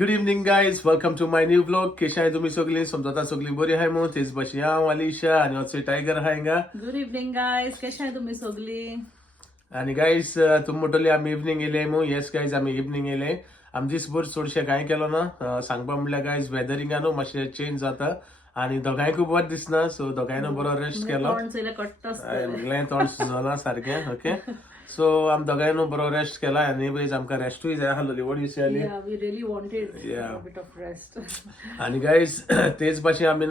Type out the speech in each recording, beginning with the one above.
Good evening guys, welcome to my new blog. कशी आहे तुम्ही सगळी? समजा सगळी बरी आहे मग तेच बशी हांव अलिशा आणि वचय टायगर आहा हिंगा. गुड इव्हनिंग गायज, कशा आहे तुम्ही सगळी? आणि गाईज तुम म्हणटली आम्ही इव्हनिंग येले मग. येस गाईज, आम्ही इव्हनिंग येले. आमी दिसभर चडशे काय केलो ना सांगपा म्हणल्यार गाईज वेदरिंगान मातशें चेंज जाता आणि दोगांयकूय बरें दिसना, सो दोगांयन बरो रेस्ट केलो. म्हटलें तोंड सुजोना सारकें. ओके, सो आमी दोगांयन बरो रेस्ट केला आणि वेज आमकां रेस्टूय जाय आसलोली. व्हॉट यू से अली? Yeah, we really wanted a bit of rest. आणि गाईज तेच भाशेन आमी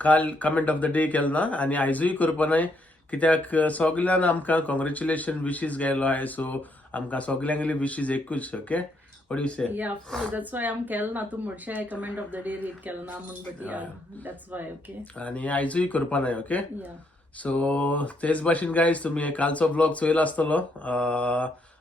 काल कमेंट ऑफ द डे केलो ना आणि आयजूय करपा नाय, कित्याक सगळ्यान आमकां कॉंग्रॅच्युलेशन विशीस गेलो आहे. सो आमकां सगळ्यांक विशीस एकूच. Okay, what you say? Yeah, of course. That's why I'm केलं ना. तू म्हणशे I comment of the day read केलं ना म्हणून, but yeah, that's why. Okay. आणि आयजूय करपा नाय. Okay, Yeah. सो तेच भाशेन गाईज तुम्ही कालचो ब्लॉग चोयलो आसतलो.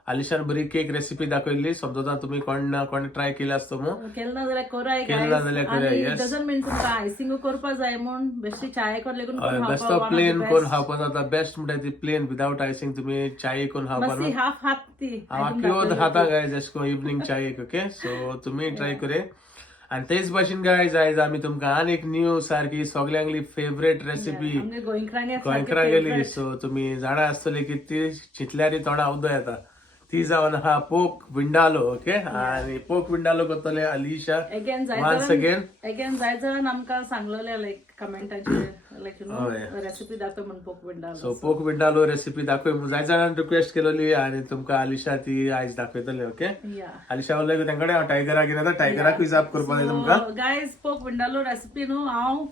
आलिशान बरी केक रेसिपी दाखयल्ली. समजा तुम्ही कोण ट्राय केली आसतो मग. केलं ना जाल्यार कराय केलं ना जाल्यार कराय. आणि येस, डजंट मीन तुमकां आयसिंग करपा जाय म्हूण बेश्टी चाय कोण लेगून बेस्ट ऑफ प्लेन कोण खावपा जाता. बेस्ट म्हणटा ती प्लेन विदाउट आयसिंग. तुम्ही चाय कोण खावपा मस्ती हाफ हात ती किंवा खाता गायज एशको इव्हनिंग चाय. ओके, सो तुम्ही ट्राय करे. आणि तेच भाशेन गायज आयज आमी तुमकां आनी एक न्यू सारकी सगळ्यांकली फेवरेट रेसिपी गोंयकारां गेली. सो तुम्ही जाणा आसतली की ती चिंतल्यार तोंडा उदक येता. ती जावन आहा पोक विंडालो. ओके, आणि पोक विंडालो करतले अलिशा वन्स अगेन. जाय जाण आमकां सांगलोले लायक कमेंटाचेर लायक यू नो रेसिपी दाखय म्हण पोक विंडालो. सो पोक विंडालो रेसिपी दाखय जाय जाणांनी रिक्वेस्ट केलेली आणि तुमकां अलिशा ती आयज दाखयतली. ओके, अलिशा उलय तेंकडे हांव टायगराक घेता, टायगराकूय जाप करपा जाय तुमकां. गायज पोक विंडालो रेसिपी न्हू हांव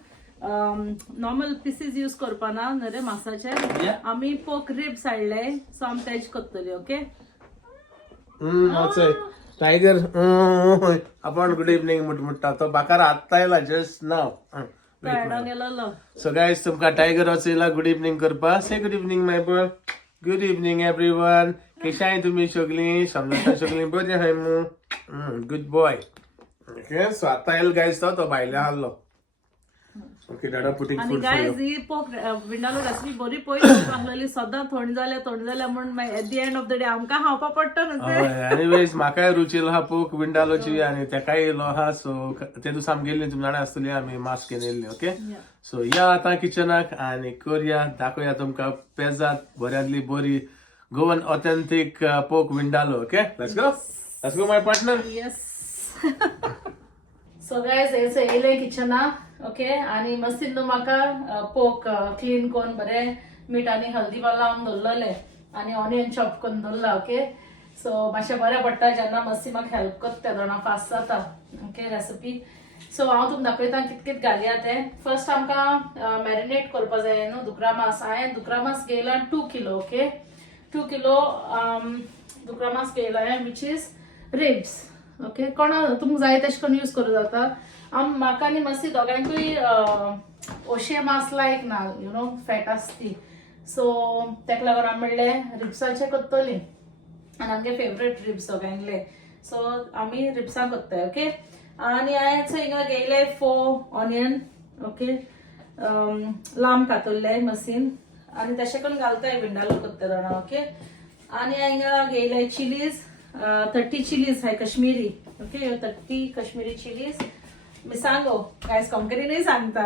नॉर्मल पीसीस यूज करपाना नरे मासाचे. आमी पोक रिब्स हाडले, सो आमी तेज करतली. ओके, टायगर आपण गुड इव्हनिंग म्हणटा तो बाकार आत्ता येला जस्ट नाव. गेलो. सो गायज तुमकां टायगर वचयला गुड इव्हनिंग करपा. से गुड इव्हनिंग माय बॉय. Good evening everyone. कशें आहाय तुमी सगळीं? समजा सगळीं बरी आहाय मू. Good boy. ओके, सो आत्ता येल गायज तो भायले आहलो. ओके, डाडा पुटिंग आणि फूड गायज ही पोक विंडालो रेसिपी बरी पयली आहलेली. सदां थंड जाल्या म्हणून at the end of the day आमकां खावपा पडटा न्हू. एनीवेज म्हाकाय रुचीलो आहा पोक विंडालोची आणि तेकाय येयलो आहा. सो ते दिसा आमी गेल्ली, तुमी जाणा आसतली आमी मास्क घेवन येयल्ली. ओके, सो या आतां किचनाक आणि करया दाखोवया तुमकां पेजात बऱ्यांतली बरी Goan authentic pork vindaloo. Okay, let's go my partner. Yes. So guys येयले किचना. ओके, आणि मस्तीन न्हू म्हाका पोक क्लीन कोन्न बरें मीठ आनी हल्दी लावन दवरलेले आणि ऑनियन चॉप करून दवरला. ओके, सो मातशें बरें पडटा जेन्ना मस्ती म्हाका हेल्प करता त्या जाणां फास्ट जाता. Okay, recipe. सो हांव तुमकां दाखयता कित घालया तें. फर्स्ट आमकां मॅरिनेट करपा जाय न्हू दुकरा मास. हांवें दुकरा मास घेयला 2 किलो. ओके, 2 किलो दुकरा मास घेयला हांवें, विच इज रिब्स. ओके, कोणा तुमकां जाय तशें करून यूज करूं जाता. म्हाका आनी मस्ती दोगांयकूय ओशे मास लायक ना, यू नो फॅट आसती. सो तेका लागून हांवें म्हणलें रिब्साचे करतली आनी आमगे फेवरेट रिब्स दोगांयले. सो आमी रिब्सां करताय. ओके, आनी हांवें हिंगा घेयले 4 ऑनियन. ओके, लांब कातरले मसीन आनी तशें करून घालताय विंडालो करता जाणां. ओके, आनी हांवें हिंगा घेयले चिलीज 30 चिलीज हाय कश्मीरी. Okay, 30 Kashmiri chillies. मिसांगो गायज कोंकणीनूय सांगता.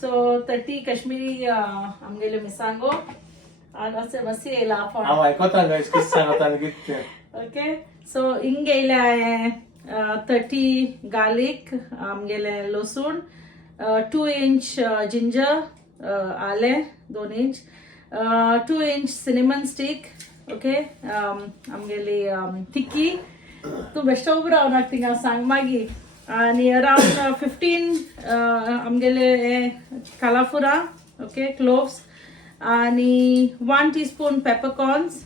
सो 30 कश्मीरी आमगेले मिसांगो आनी मस्ती येयला आपण. हांव आयकोता गायज कितें सांगता आनी कितें. ओके, सो हिंग घेयले हांवें 30 गार्लीक आमगेले लसूण, 2 इंच जिंजर आले 2 inch, 2 inch cinnamon stick. Okay, आमगेली तिक्की. तूं बेश्टो उबो राव नाका थिंगा सांग मागीर. आणि अराउंड 15 आमगेले कालाफुरा. ओके, क्लोव्स आणि 1 टीस्पून पेपरकॉर्न्स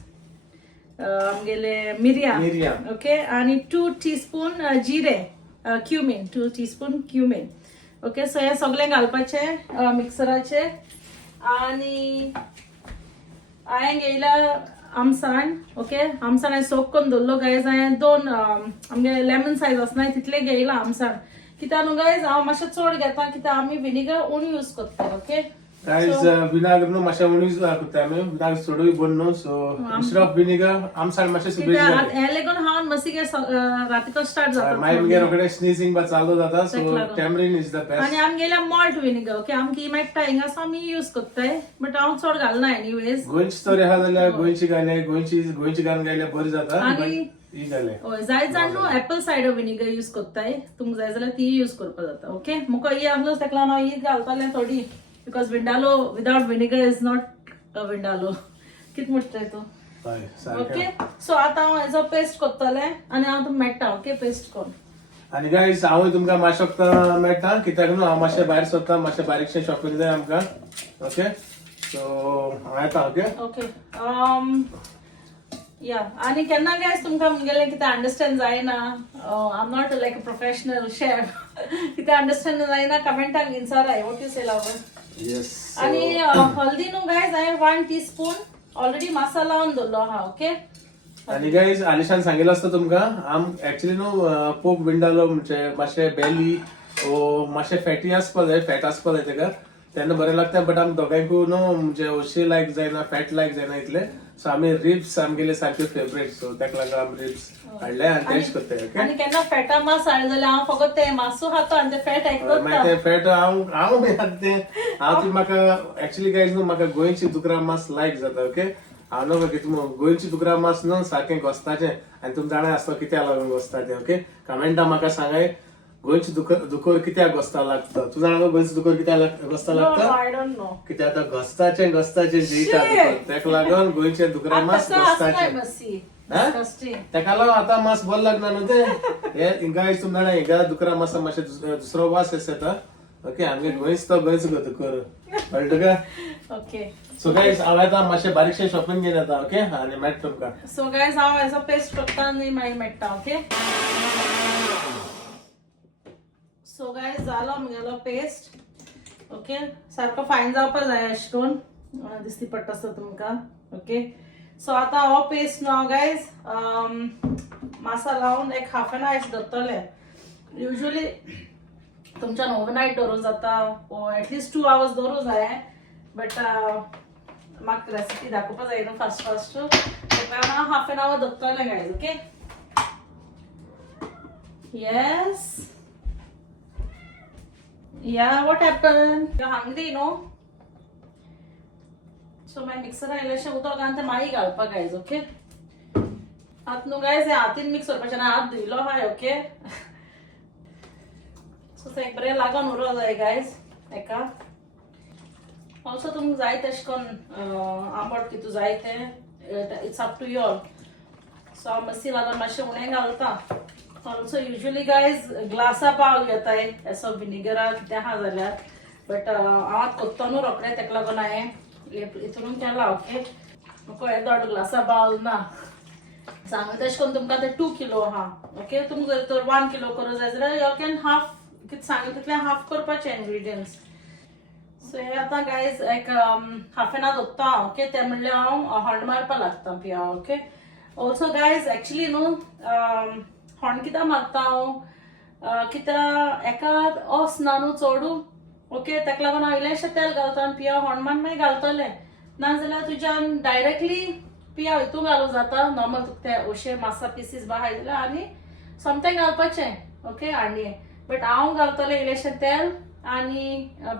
आमगेले मिरयां. ओके, आणि 2 टीस्पून जिरे क्युमीन, 2 टीस्पून क्युमीन. ओके, सो हे सगळे घालपाचे मिक्सराचे. आणि हांवें घेयला आमसाण. ओके, आमसाण हांवें सोक करून दवरलो गायज. हांवें 2 आमगे लेमन सायज आसनाय तितले घेयला आमसाण. कित्याक न्हू गायज हांव मातशें चड घेता कित्याक आमी विनेगर उणी यूज करता. ओके, गाइस विनेगर नो मातशें उणीच करता आमी विनेगर चडूय बंद न्हू सो इंस्टेड ऑफ विनेगर आम सायड मातशें सुबेज जालें हे लेगून हांव मसिके रातीको स्टार्ट जाता मागीर मुगे रोखडे स्नीजिंग बा चालू जाता सो टॅमरीन इज द आनी बेस्ट आमी गेल्या मॉल्ट विनेगर ओके आमकां मेळटा हिंगा सो आमी यूज करताय बट हांव चड घालना एनीवेज गोंयची तरी आहा जाल्यार गोंयची घाले गोंयची घालून गायल्यार बरी जाता आनी ही घाले हय जाय जाण न्हू एप्पल सायडर विनेगर यूज करताय तुमकां जाय जाल्यार ती यूज करपा जाता ओके मुको ही आमलो तेका लागून हांव ही घालतलें थोडी because vindaloo without vinegar is not a vindaloo कित म्हणटाय तूं हय सारकें ओके सो आतां हांव हेजो पेस्ट करतलें आनी हांव तुमकां मेळटा ओके पेस्ट कोन्न आनी गायस हांवूय तुमकां मातशें मेळटा कित्याक न्हू हांव मातशें भायर सरता मातशें बारीकशें शॉपिंग जाय आमकां ओके सो हांव येता ओके ओके या आनी केन्ना गायस तुमकां मुगेलें कितें अंडरस्टँड जायना I am not like a professional chef कितें अंडरस्टँड जायना कमेंटाक विचाराय वॉट यू से लावर येस आनी हल्दी न्हू गायस हांवें 1 टीस्पून ऑलरेडी मसाला लावन दवरलो आहा ओके आनी गायज आलिशान सांगिल्लो आसता तुमकां आम एक्चुअली न्हू पोक विंडालो म्हणजे मातशें बेली ओ मातशें फॅटी आसपा जाय फॅट आसपा जाय तेका तेन्ना बरें लागता बट आम दोगांयकू न्हू म्हणजे अशी लायक जायना फॅट लायक जायना इतले सो आमी रिब्स आमगेले सारके फेवरेट सो तेका लागून आमी रिब्स हाडले आनी टेस्ट करता ओके आनी केन्ना फॅटा मास हाड जाल्यार हांव फकत तें मासू खाता आनी तें फॅट मागीर ते फॅट हांव ते हांव ती म्हाका एक्चुअली गायज न्हू म्हाका गोंयची दुकरा मास लायक जाता ओके हांव न्हू कितें गोंयची दुकरा मास न्हू सारकें घोस्ताचें आनी तुमी जाणां आसता कित्याक लागून घोस्ता तें ओके कमेंटा म्हाका सांगाय गोंयची दुकोर कित्याक घोस्ता लागता तूं जाणा गोंयची दुकोर कित्याक घोस्ता लागता आय डोंट नो कित्याक आतां घोस्ताचें जिता तेका लागून गोंयचें दुकरा मास घोस्ताचें तेका लागून आतां मास बरो लागना न्हू ते हे गायज तुमी जाणा हिंगा दुकरा मासा मातशें दुसरो वास येता ओके आमगे गोंयच तो गोंयच गो दुकोर कळ्ळें तुका ओके सो गायज हांव आतां मातशें बारीकशें शॉपिंग घेवन येता ओके आनी मेळटा तुमकां सो गायज हांव हेजो पेस्ट करता आनी मागीर मेळटा ओके सो गायज जालो मुगेलो पेस्ट ओके सारको फायन जावपा जाय अशें करून दिसती पडटा आसता तुमकां ओके सो आतां हो पेस्ट न्हू हांव गायज मासा लावन एक हाफ एन आवर दवरतले युजली तुमच्यान ओवरनायट दवरूं जाता ओ एटलीस्ट 2 hours दवरूं जाय बट म्हाका रेसिपी दाखोवपा जाय न्हू फास्ट तेका हांव हाफ एन आवर दवरतलें guys okay yes Yeah, what happened? You're hungry, no? So my mixer इलेशें उदक घालून तें मागीर घालपाक गायज ओके आतां न्हू गायज हें हातीन मिक्स करपाचें ना हात धुयलो हाय ओके सो तें एक बरें लागून उरो जाय गायज हेका ऑल्सो तुमकां जाय तशें करून आंबट कितू जाय तें it's up to your so हांव मसी लागून मातशें उणें घालता ऑल्सो युजली गायज ग्लासा पाव घेताय एसो विनेगरा कितें आहा जाल्यार बट हांव कोत्तो न्हू रोखडें तेका लागून हांवें हितून केला ओके म्हाका हे दोड ग्लासा बावल ना सांग तशें करून तुमकां ते 2 किलो आहा ओके तुमकां जर तर 1 किलो करूं जाय जाल्यार यू कॅन हाफ कितें सांगलें तितलें हाफ करपाचें इनग्रिडियंट्स सो हे आतां गायज एक हाफ एन आवर दवरता हांव ओके तें म्हणल्यार हांव हंड मारपा लागता पिया ओके ऑल्सो गायज एक्चुली न्हू हंड कित्याक मारता हांव कित्याक एका ओस ना न्हू चोडू ओके तेका लागून हांव इल्लेशें तेल घालता आनी पिया हंड मारून मागीर घालतलें नाजाल्यार तुज्यान डायरेक्टली पिया हितू घालूं जाता नॉर्मल तुका ते अशे मासा पिसीस बा आहाय जाल्यार आनी सोमतें घालपाचें ओके आनी बट हांव घालतलें इल्लेशें तेल आनी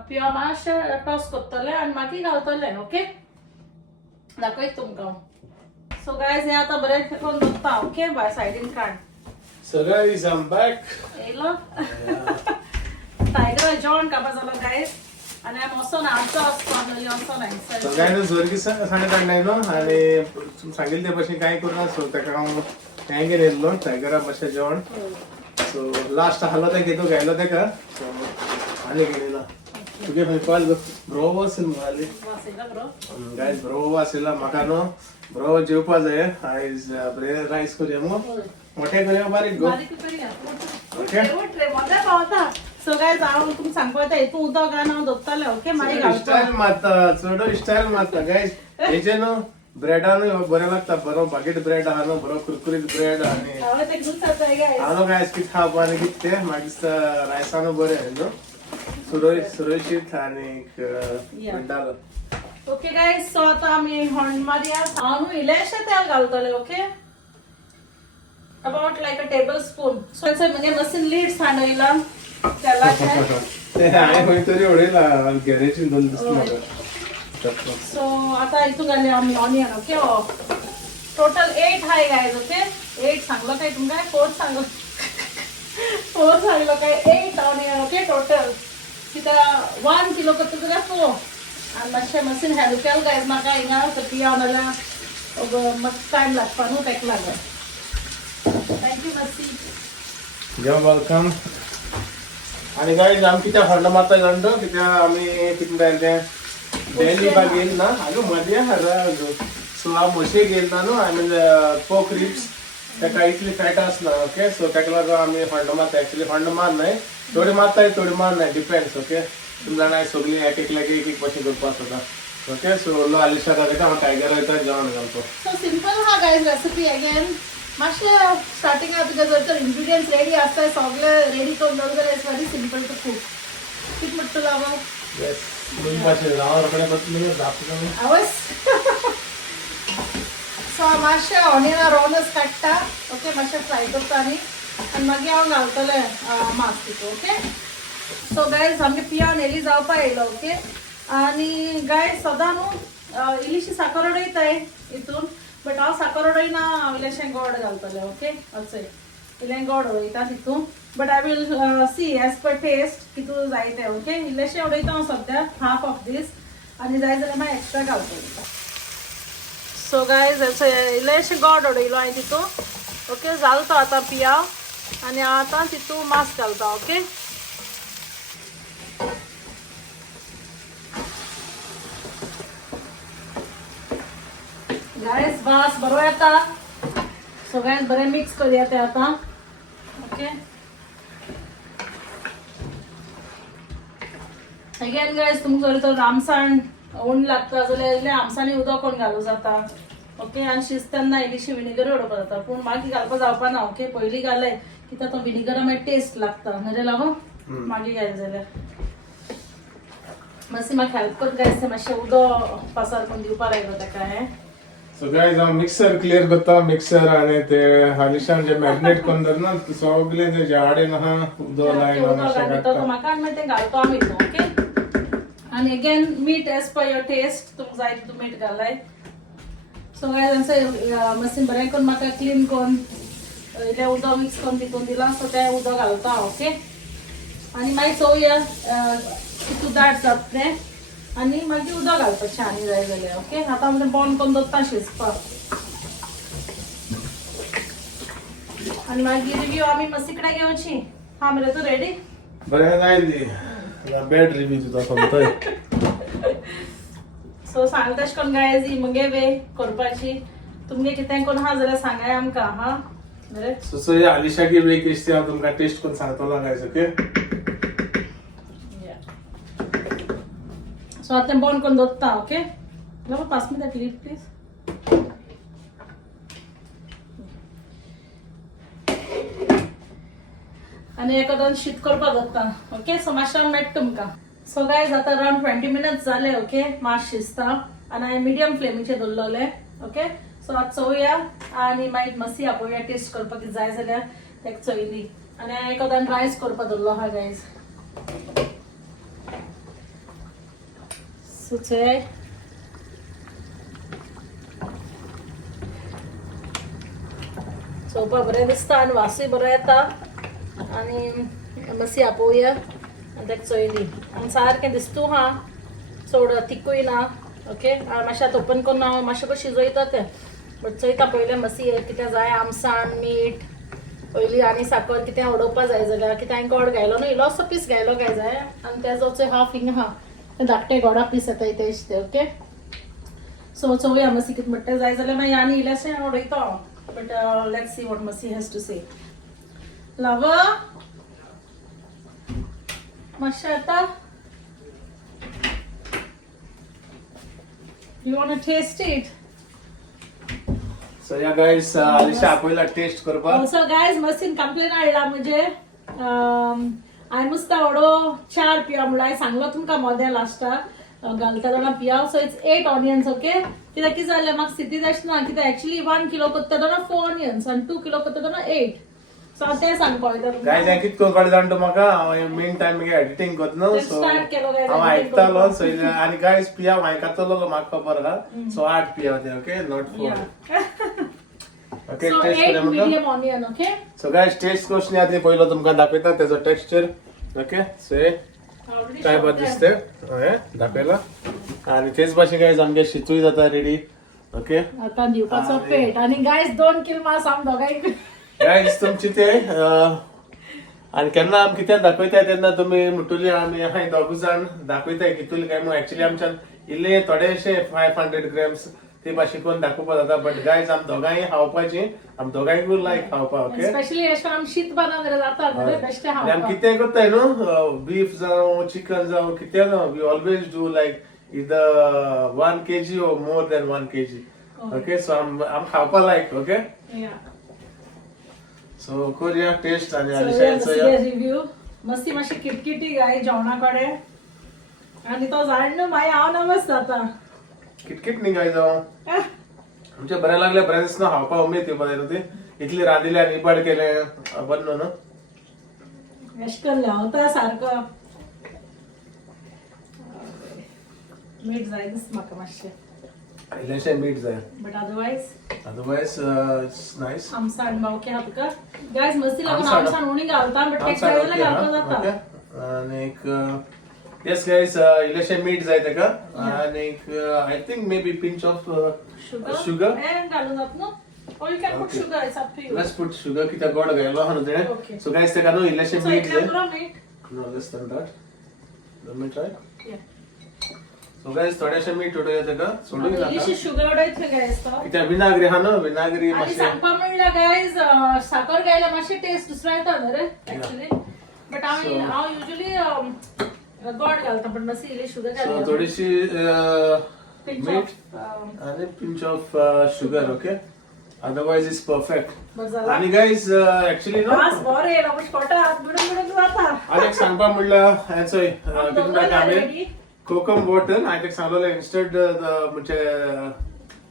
पिया मातशें टॉस करतलें आनी मागीर घालतलें ओके दाखयत तुमकां सो गायज हें आतां बरें करून दवरता ओके बाय सायडीन काड So guys, I'm back. Hello. Tiger John kaba zala guys. And I'm also an answer finally also nice. So guys, जोरगी सांगत नाही ना आणि सांगितले ते भाषे काय करणार सो त्या काम काय गेलेलो टायगरा भाषा जेवण सो लास्ट हल्ला ते घेतो गायला ते का सो आणि गेलेला तुझे भाई कॉल ब्रो वासिल माली वासिला ब्रो गाइस ब्रो वासिला मकानो ब्रो जेवपा जाय आयज बरे राईस करूया मोठे करूया बारीक गो बारीक करूया ओके ट्रे मजा पावता सो गाइस हांव तुमकां सांगपा येता हितून उदक घालून हांव दवरतलें ओके मागीर घालता स्टाईल मारता चड स्टाईल मारता गाइस हेचे न्हू ब्रेडान बरें लागता बरो बागेट ब्रेड आहा न्हू बरो कुरकुरीत ब्रेड आनी हांव तें घेवन जाता गाइस हांव गाइस कितें खावपा आनी कितें तें मागीर रायसान बरें न्हू सुरक्षित आणि मिनटाला. ओके गाईज, सो आता आम्ही हॉर्न मारया हांव इलेशे तेल घालतले. Okay, about like a table spoon. So म्हणजे मशीन लीड सांडयला तेलाचे. ते हांवें खंय तरी उडयला गॅरेजीन दोन दिसता म्हाका. सो आता हितून घालया आमी onion. Okay, total 8 hi guys. Okay, 8 सांगलो काय तुमकां? 4 सांगलो. 4 सांगलो काय? 8 ऑनियन. ओके, टोटल कित्याक 1 किलो करता तुका 4. आणि मातशें मशीन हेल्प केल गायज म्हाका हिंगा पियाव नाल्यार मातसो टायम लागता न्हू, तेका लागून. Thank you mushy. या वेलकम. आणि गाईज आमी कित्याक हॉर्न मारता जाणा तो? कित्याक आमी कितें जालें तें डेली बाग येयला ना. आगो मदीं हारा सो हांव म्हशेक येयला न्हू. I mean pork ribs. तेका इतली फॅट आसना. ओके, सो तेका लागून आमी हॉर्न मारता. एक्चुअली हॉर्न मारनाय, थोडी मारताय थोडी मारनाय, डिपेंड्स. ओके, तुमी जाणाय सगळी एक एक भाशेन करपा आसता. ओके, सो लो आलिशा ताका हांव टायगर वयता जेवण घालता. सो सिंपल हा गायज रेसिपी. अगेन मातशें स्टार्टिंगा तुका जर इंग्रिडियंट्स रेडी आसताय सगळे रेडी करून दवरलें जाल्यार it's very simple to cook. कितें म्हणटा तुला गो? येस, दोन भाशेन रावर कडेन बसलें दाखयता. आवस. सो मातशें ऑनियन रोनस काडटा. ओके, मातशें फ्राय करता आनी मागीर हांव घालतलें मास तितून. ओके, सो गायज आमगे पियान येयली जावपा येयलो. ओके, आनी गायज सदां न्हू इल्लीशी साकर उडयताय हितून, बट हांव साकर उडयना, हांव इल्लेशें गोड घालतलें. ओके, अशें इल्लें गोड उडयता तितून, but I will see as per taste कितू जाय तें. ओके, इल्लेशें उडयता हांव सद्या हाफ ऑफ दीस, आनी जाय जाल्यार मागीर एक्स्ट्रा घालतलें. सो गायज इल्लेशें गोड उडयलो हांवें तितून. ओके, जालो तो आतां पियाव, आनी आतां तितून मास घालता. ओके, गायज वास बरो येता. सो गायज बरें मिक्स करूया तें आतां. ओके, अगेन गायज तुमकां जर तर आमसाण उंड लागता जाल्यार इल्लें आमसाणी उदक कोण घालूं जाता. ओके, आनी शिजता तेन्ना इल्लीशी विनेगर उडोवपा जाता, पूण मागीर घालपा जावपाना. ओके, पयलीं घाले कित्याक तो विनेगरा मागीर टेस्ट लागता न्हू रे लागून. मागीर घाल जाल्यार मातशें म्हाका हेल्प कर गायज. तें मातशें उदक पासार करून दिवपा लायलो तेका. सो गायज हांव मिक्सर क्लियर करता. मिक्सर आनी ते हालिशान जे मॅरिनेट करून दवरना सगळे ते झाडे आहा उदक लायला मातशें घालता म्हाका आनी मागीर तें घालता आमी हितून. ओके, आनी अगेन मीठ एज पर युअर टेस्ट. तुमकां जाय तितून मीठ घालाय. सो गायज मशीन बरें करून म्हाका क्लीन करून इल्लें उदक मिक्स करून तितून दिलां. सो तें उदक घालता. ओके, आनी मागीर चोवया कितू दाट जाता तें, आनी मागीर उदक घालपाचें आनी जाय जाल्यार. ओके, आतां आमी तें बंद करून दवरता शिजपाक, आनी मागीर रिव्यू आमी मसी कडेन घेवची. हा मरे तूं रेडी? बरें जायली बॅड रिव्यू तुका समजताय. सो सांग तशें करून गायज ही मुगे वे करपाची. तुमगे कितें कोण आहा जाल्यार सांगाय आमकां. हा बरें. सो हे आलिशाची वे कशी हांव तुमकां टेस्ट करून सांगतलो गायज. ओके, सो आतां तें बंद करून दवरता. Okay, pass me that lead please. आनी एका दोन शीत करपाक दवरता. ओके, सो मातशें मेळटा तुमकां. सो गायज आतां अरावंड 20 मिनट्स जाले. ओके, मास शिजता आनी हांवें मिडियम फ्लेमीचेर दवरलेलें. ओके, सो आतां चोवया आनी मागीर मसी आपोवया टेस्ट करपाक कितें जाय जाल्यार तेका चोयली. आनी हांवें एका दोन रायस करपाक दवरलो आहा गायज. सो चोय चोवपाक बरें दिसता आनी वासूय बरो येता. आनी मसी आपोवया आनी तेका चोयली. आनी सारकें दिसतू हा, चड तिकूय ना. ओके, मातशें आतां ओपन करून हांव मातशें कशें शिजयता तें, बट चोयता पयलें मसी कितें जाय. आमसाण, मीठ पयलीं आनी साकर कितें उडोवपा जाय जाल्यार, कितें हांवें गोड घायलो न्हू, इल्लोसो पीस घायलो काय जाय. आनी तेजो हाफ हिंग आहा धाकटे गोडा पीस येताय तेच ते. ओके, सो चोवया मसी कितें म्हणटा जाय जाल्यार मागीर आनी इल्लेशें उडयता हांव. बट लेट्स सी वॉट मसी हॅज टू से. लाव मातशें येता. You want to taste it? So या गायज आलिशा आपयला टेस्ट करपाक. सो गायज मशीन कंप्लेन हाडला म्हणजे हांवें नुस्ता व्हडो 4 पिया म्हणून हांवें सांगलो तुमकां मोद्या लास्टा घालता जाल्यार पिया. So it's 8 onions. ओके, कित्याक कितें जालें म्हाका स्थिती तशें ना, कित्याक एक्चुअली 1 किलो करता जाल्यार 4 ऑनियन्स आनी 2 किलो करता जाल्यार 8. सो हांव तें सांग पळयता गायज हांवें कितको कळ्ळें जाणा म्हाका, हांव मेन टायम मगे एडिटींग करता न्हू, सो स्टार्ट केलो गायज हांव आयकतालो. सो आनी गायज पिया हांवें कातलो म्हाका खबर आहा. सो 8 पिया ते. Okay, not 4. Okay, so taste 8 करूया म्हाका. Medium onion. Okay, so guys taste कशी आहा ती पयलो तुमकां दाखयता तेजो टेक्स्चर. ओके, सो काय बरें दिसते हें दाखयला. आनी तेच भाशेन गायज आमगे शितूय जाता रेडी. ओके, आतां दिवपाचो पेट आनी गायज 2 किल मास आम दोगांयक. गायज तुमची ते आनी केन्ना आमी कितें दाखयताय तेन्ना तुमी म्हणटली आमी हाय दोगूय जाण दाखयताय कितूले काय म्हणून. एक्चुअली आमच्यान इल्ले थोडेशे 500 ग्रॅम्स ते भाशेन करून दाखोवपा जाता. बट गायज आमी दोगांय खावपाची, आमी दोगांयकूय लायक खावपा. ओके, स्पेशली एश आम शीत बांदून जाल्यार जाता न्हू, बेश्टें आनी आमी हांव कितें करताय न्हू, बीफ जावं चिकन जावं कितें न्हू, we always do like either 1 kg or more than 1 kg. Okay, so आम खावपा लायक. ओके, सो करूया टेस्ट आनी आलिशाचो रिव्यू. मस्ती मातशी किटकिटी गाय जेवणा कडेन आनी तो जाण न्हू मागीर हांव नमस जाता. किटकिट न्ही गाय जावं आमच्या बरें लागले, बरें दिसना खावपा उमेद येवपा जाय न्हू. ती इतली रांदिले आनी इबाड केलें बरें न्हू. एश करलें हांव तो सारको. मीठ जाय दिसता म्हाका मातशें, इल्लेशें मीठ जाय, बट अदरवायज इट्स नायस. आमसाण बावके आहा तुका गायज मस्ती लागून आमसाण उणी घालता, बट तेका खायला घालता जाता. आनीक येस गायज इल्लेशें मीठ जाय तेका. आनीक I think may be pinch of sugar हें घालून जाता न्हू. Or you can put sugar, it's up to you. Let's put sugar कित्याक गोड घायलो आहा न्हू Okay. तेणें. सो गायज तेका न्हू इल्लेशें So मीठ इतलें जाय. पुरो मीठ. No less than that. Let me try. Yeah. So guys थोडेशें मीठ उडोवया तेका, सोडूंक इल्लीशी नाका. शुगर उडयता गायज तो. कित्याक विनाग्री आहा न्हू, विनाग्री आणि मातशें सांगपा म्हणल्यार गायज साखर घायला मातशे टेस्ट दुसरो येता न्हू रे एक्चुअली. बट हांव युजली गोड घालता, पण मातशी इल्ली शुगर सो घालता. थोडीशी Pinch मीठ of, आणि pinch of sugar. Okay, otherwise is perfect. बरं झालं. आणि गाईज एक्चुअली नो मास बरें येयला मातशें पोटात बिडून बिडून जाता. आनी एक सांगपा म्हणल्यार हेचोय आमी कितें दोगांय जाता आमी ready. कोकम वॉटर हांवें तेका सांगलेलें इन्स्टेड म्हणजे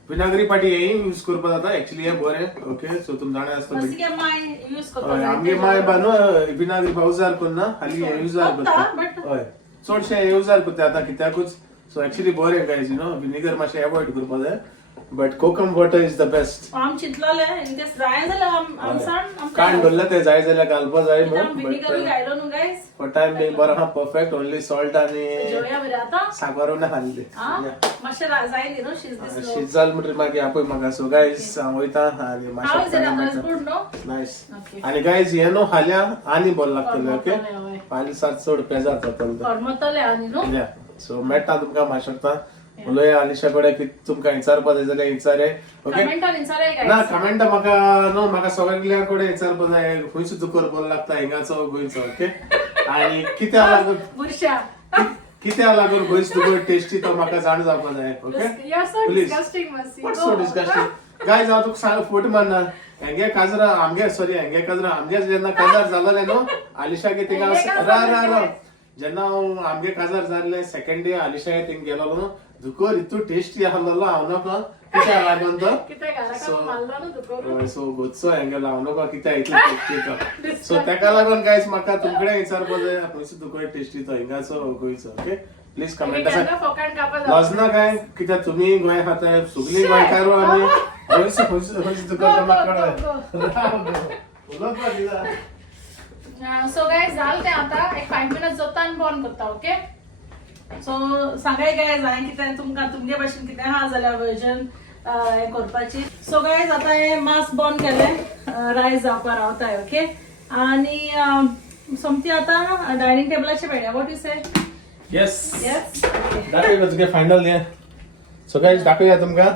विनाग्री पाटी हेय यूज करपा जाता. एक्चुअली हें बरें. ओके, सो तुमी जाणा आसता मातशी काय माय यूज करता जाय. आमगे माय बानू विनाग्री पावजार करना, खाली हे युजार करता, करता. but- हय, चडशे हे युजार करता आतां कित्याकूच. सो एक्चुअली बरें गायज यू नो, विनेगर मातशें अवॉयड करपा जाय. But kokum water is the best. आम चिंतलोले इन केस जाय जाल्यार आमसाण काण धरलं ते जाय जाल्यार घालपा जाय न्हू. विनेगर घायलो न्हू गायज. बट टायम बींग बरो आहा परफेक्ट. ओनली सॉल्ट आनी जेवया बरें आतां. साकर उणें घालली. मातशें जाय न्ही न्हू शिजली स्लो. शीत जाल म्हणटरी मागीर आपय म्हाका. सो गायज हांव वयता आनी हाव इज इट मातशें गुड नो. नायस. ओके. आनी गायज हे न्हू हाल्या आनी बरो लागतलें. ओके, करमतलें, हय. फाल्यां सात चड पेजार जातलें. करमतलें आनी न्हू. सो मेळटा तुमकां माशेंता. उलोया आलिशा कडेन कितें तुमकां विचारपा जाय जाल्यार विचारे. ओके, कमेंटान विचाराय ना गायज. कमेंट म्हाका न्हू, म्हाका सगळ्या कडेन विचारपा जाय खंयचो दुकर बरो लागता, हिंगाचो गोंयचो. ओके, आनी कित्याक लागून बुरशा. कित्याक लागून गोंयचो दुकर टेस्टी तो म्हाका जाण जावपा जाय. Okay, You are so Please. disgusting, Mercy. What's so disgusting? Guys हांव तुका सांग फूट मारना. हेंगे काजरा आमगे आमगे जेन्ना काजार जालोले न्हू, आलिशागे थिंगा रा जेन्ना हांव आमगे काजार जाल्ले सेकंड डे आलिशागे थिंग गेलोलो न्हू, दुकर इतू टेस्टी आहलोलो हांव नका कित्याक लागून तो. कितें घरा मारलो न्हू तुका. सो गोचो हेंगे हांव नका कित्याक इतलो टेस्टी तो. सो तेका लागून गायज म्हाका तुमकडे विचारपा जाय खंयचो दुकर टेस्टी तो, हिंगाचो गोंयचो. ओके, प्लीज कमेंट आसा. फोकाण कापा जावं. लजना काय कित्याक तुमी गोंय खाताय, सगळीं गोंयकारू आनी खंयचो दुकर तो म्हाका कळ्ळें. सो गायज जाल ते आता एक 5 मिनिट जाता आनी बंद करता. ओके, सो सांगाय गायज हांवें कितें तुमकां तुमगे भाशेन कितें आहा जाल्यार वर्जन हें करपाची. सो गायज आतां हें मास बंद केलें, रायस जावपा रावताय. ओके, आनी सोमती आतां डायनिंग टेबलाचेर मेळया. What you say? Yes, yes. दाखय तुगे फायनल हे. सो गायज दाखया तुमकां.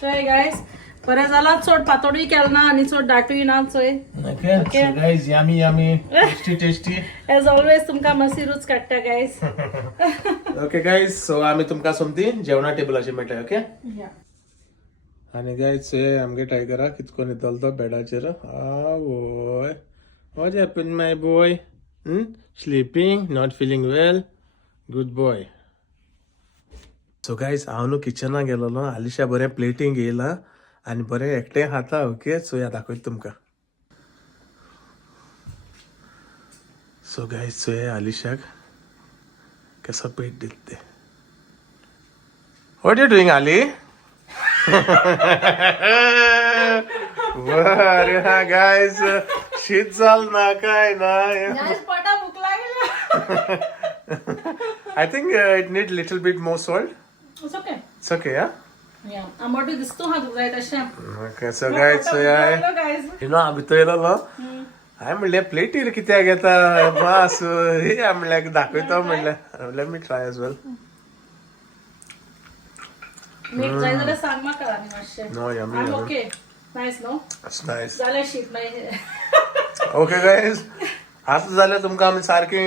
सो गायज बरें जालां, चड पातळूय केलें ना आनी चड दाटूय ना. चोय ओके, सो गायज यामी टेस्टी. एज ऑलवेज तुमकां मसी रूच काडटा गायज. ओके गायज, सो आमी तुमकां सोमती जेवणा टेबलाचेर मेळटा. ओके, आनी गायज हे आमगे टायगरा कितको न्हिदलो तो बेडाचेर. आवय what happen my boy. Sleeping not feeling well good boy. So guys हांव न्हू किचनाक गेलोलो आलिशा बरें प्लेटींग येयला आनी बरें एकटें खाता. ओके सो ह्या दाखयता तुमकां. सो गायज सो हे आलिशाक कसो पेट दिता ते. व्हॉट यू डुईंग आली? अरे हा गायज शीत जाल ना काय ना. पोटा भूक लागली. I think it need little bit more salt. It's okay. It's okay, yeah? Yeah. आंबट दिसतो हा तुला तशें. Okay, so guys, so yeah. guys. You know, हांव भितर येयलो हांवें म्हणलें प्लेटीर कित्याक येता मास हे हांवें म्हणलें दाखयता म्हणलें लेट मी ट्राय एज वेल. मीठ जाय जाल्यार सांग म्हाका आनी मातशें. No, yummy, I'm yummy. okay. Nice, no? That's nice. जाल्यार शीत मागीर. Okay, guys. आता जाल्यार तुमकां आमी सारकी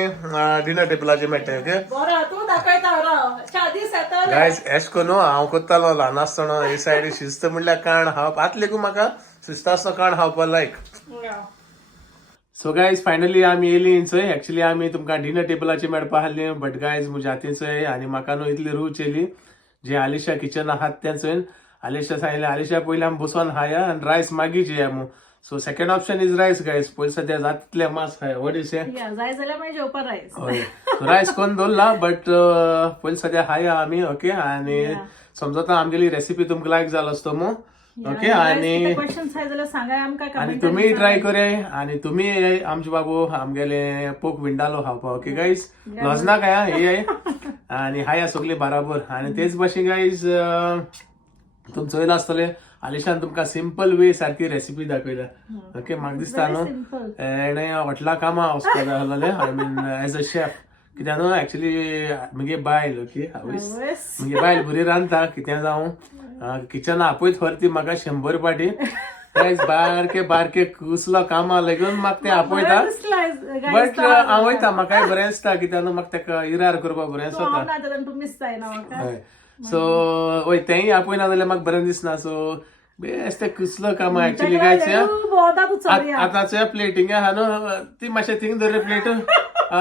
डिनर टेबलाचेर मेळटा. ओके बरो तूं दाखयता बरो. दीस येता. गायज एश को न्हू हांव करतालो ल्हान आसतना हे सायडीक शिस्त म्हणल्यार काण खावप आतां लेकून म्हाका शिस्त आसता काण खावपा लायक. सो गायज फायनली आमी येयली चोय. एक्चुअली आमी तुमकां डिनर टेबलाचेर मेळपा आहली बट गायज म्हज्या हातीन चोय आनी म्हाका न्हू इतली रूच येयली जे आलिशा किचन आहात तें चोय. आलिशा सांगलें आलिशा पयलीं आमी बसोन खाया आनी रायस मागीर जेया मू. सो सेकंड ऑप्शन इज रायस गायज. पयलीं सद्या जाता तितले मास खाया. व्हॉट यू से? जाय जाल्यार मागीर जेवपा रायस. हय रायस कोण दवरला बट पयलीं सद्या खाया आमी. ओके आनी समजता आमगेली रेसिपी तुमकां लायक जालो आसतो मू. ओके आनी क्वेश्चन्स जाय जाल्यार सांगाय आमकां. आनी तुमी ट्राय करे आनी तुमी आमचे बाबू आमगेले पोक विंडालो खावपा. ओके गायज लॉजना काय हे आनी हाया सगळी बराबर. आनी तेच भाशेन गायज तुमी चोयला आसतले आलिशान तुमकां सिंपल वे सारकी रेसिपी दाखयल्या. ओके म्हाका दिसता न्हू एणे हॉटेला कामा वचपा जाय आसलें. I mean as a chef कित्याक न्हू एक्चुली म्हगे बायल. ओके म्हगे बायल बरी रांदता कित्या जावं किचन आपयत व्हरती म्हाका 100 पाटी. गायज बारके बारके कुसलो कामा लागून म्हाका तें आपयता बट हांव वयता म्हाकाय बरें दिसता कित्याक न्हू म्हाका तेका इरार करपाक बरें दिसता. सो वय तेंय आपयना जाल्यार म्हाका बरें दिसना. सो बेस्ट तें कुसलो कामा एक्चुली गायज आतांच्या प्लेटींग आहा न्हू ती मातशें थिंग दवरी प्लेट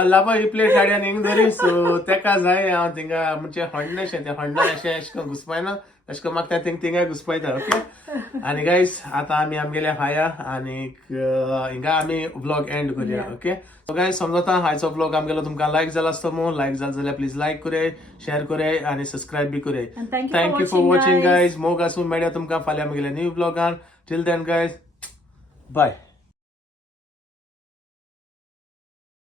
लावा ही प्लेट हाडयान हिंग दवरी. सो तेका जाय हांव थिंगा म्हणजे हंडशें तें हंडान अशें अशें करून घुसपायना अशें करून म्हाका तें थिंगा घुसपायता. ओके आनी गायज आतां आमी आमगेले खाया आनी हिंगा आमी व्लॉग एंड करुया. ओके सो गायज समजता हायचो व्लॉग आमगेलो तुमकां लायक जालो आसतो मू. लायक जालो जाल्यार प्लीज लायक करे शेअर करे आनी सबस्क्रायब बी करे. Thank you for watching guys. मोग आसूं मेळया तुमकां फाल्यां आमगेल्या न्यू व्लॉगान. Till then guys bye.